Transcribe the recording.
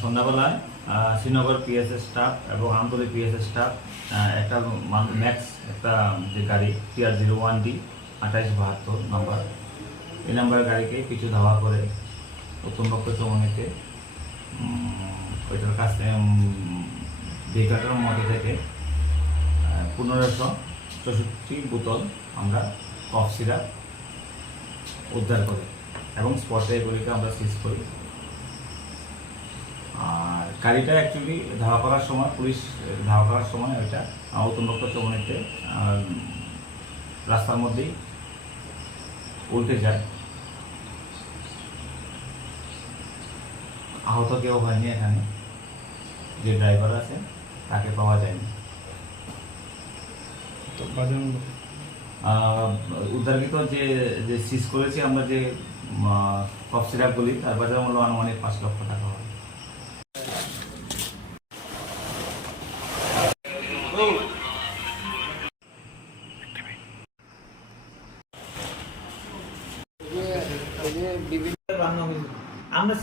সন্ধ্যাবেলায় Srinagar PSS staff এবং Amtali PSS staff একটা ম্যাক্স একটা যে গাড়ি TR01D 2872 নাম্বার, এই নাম্বারের গাড়িকে কিছু ধাওয়া করে উত্তমপক্ষ চমনিতে ওইটার কাছে ভেহিকলটার মধ্যে থেকে 1564 বোতল আমরা কফ সিরাপ উদ্ধার করি এবং স্পটে এগুলিকে আমরা সিজ করি। আর গাড়িটা অ্যাকচুয়ালি ধাওয়া করার সময়, পুলিশ ধাওয়া করার সময় ওইটা উত্তমপক্ষ চমনিতে রাস্তার মধ্যেই উল্টে যায়। আহত কেউ হয়নি, এখানে যে ড্রাইভার আছে তাকে পাওয়া যায়নি। উদ্ধারকৃত যে সিজ করেছি আমরা যে কফ সিরাপগুলি, তার বাজার মূল্য আনুমানিক 5 লক্ষ টাকা হয়। আমরা